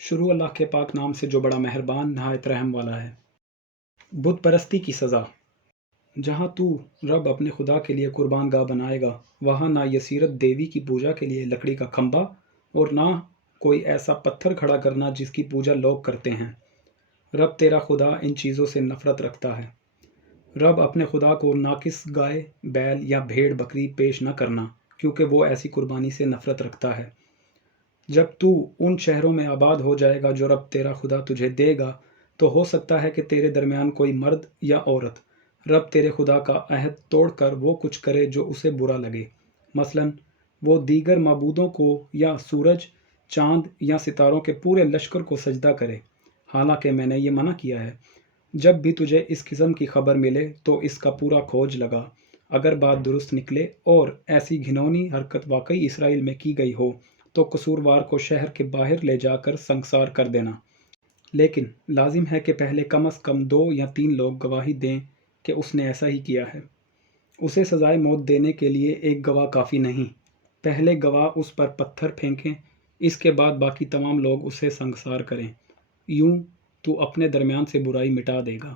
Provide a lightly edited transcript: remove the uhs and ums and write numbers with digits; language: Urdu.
شروع اللہ کے پاک نام سے جو بڑا مہربان نہایت رحم والا ہے۔ بت پرستی کی سزا۔ جہاں تو رب اپنے خدا کے لیے قربان گاہ بنائے گا، وہاں نہ یسیرت دیوی کی پوجا کے لیے لکڑی کا کھمبا اور نہ کوئی ایسا پتھر کھڑا کرنا جس کی پوجا لوگ کرتے ہیں۔ رب تیرا خدا ان چیزوں سے نفرت رکھتا ہے۔ رب اپنے خدا کو ناقص گائے، بیل یا بھیڑ بکری پیش نہ کرنا، کیونکہ وہ ایسی قربانی سے نفرت رکھتا ہے۔ جب تو ان شہروں میں آباد ہو جائے گا جو رب تیرا خدا تجھے دے گا، تو ہو سکتا ہے کہ تیرے درمیان کوئی مرد یا عورت رب تیرے خدا کا عہد توڑ کر وہ کچھ کرے جو اسے برا لگے، مثلاً وہ دیگر معبودوں کو یا سورج، چاند یا ستاروں کے پورے لشکر کو سجدہ کرے، حالانکہ میں نے یہ منع کیا ہے۔ جب بھی تجھے اس قسم کی خبر ملے تو اس کا پورا کھوج لگا۔ اگر بات درست نکلے اور ایسی گھناؤنی حرکت واقعی اسرائیل میں کی گئی ہو تو قصوروار کو شہر کے باہر لے جا کر سنگسار کر دینا، لیکن لازم ہے کہ پہلے کم از کم 2 یا 3 لوگ گواہی دیں کہ اس نے ایسا ہی کیا ہے۔ اسے سزائے موت دینے کے لیے ایک گواہ کافی نہیں، پہلے گواہ اس پر پتھر پھینکیں، اس کے بعد باقی تمام لوگ اسے سنگسار کریں۔ یوں تو اپنے درمیان سے برائی مٹا دے گا۔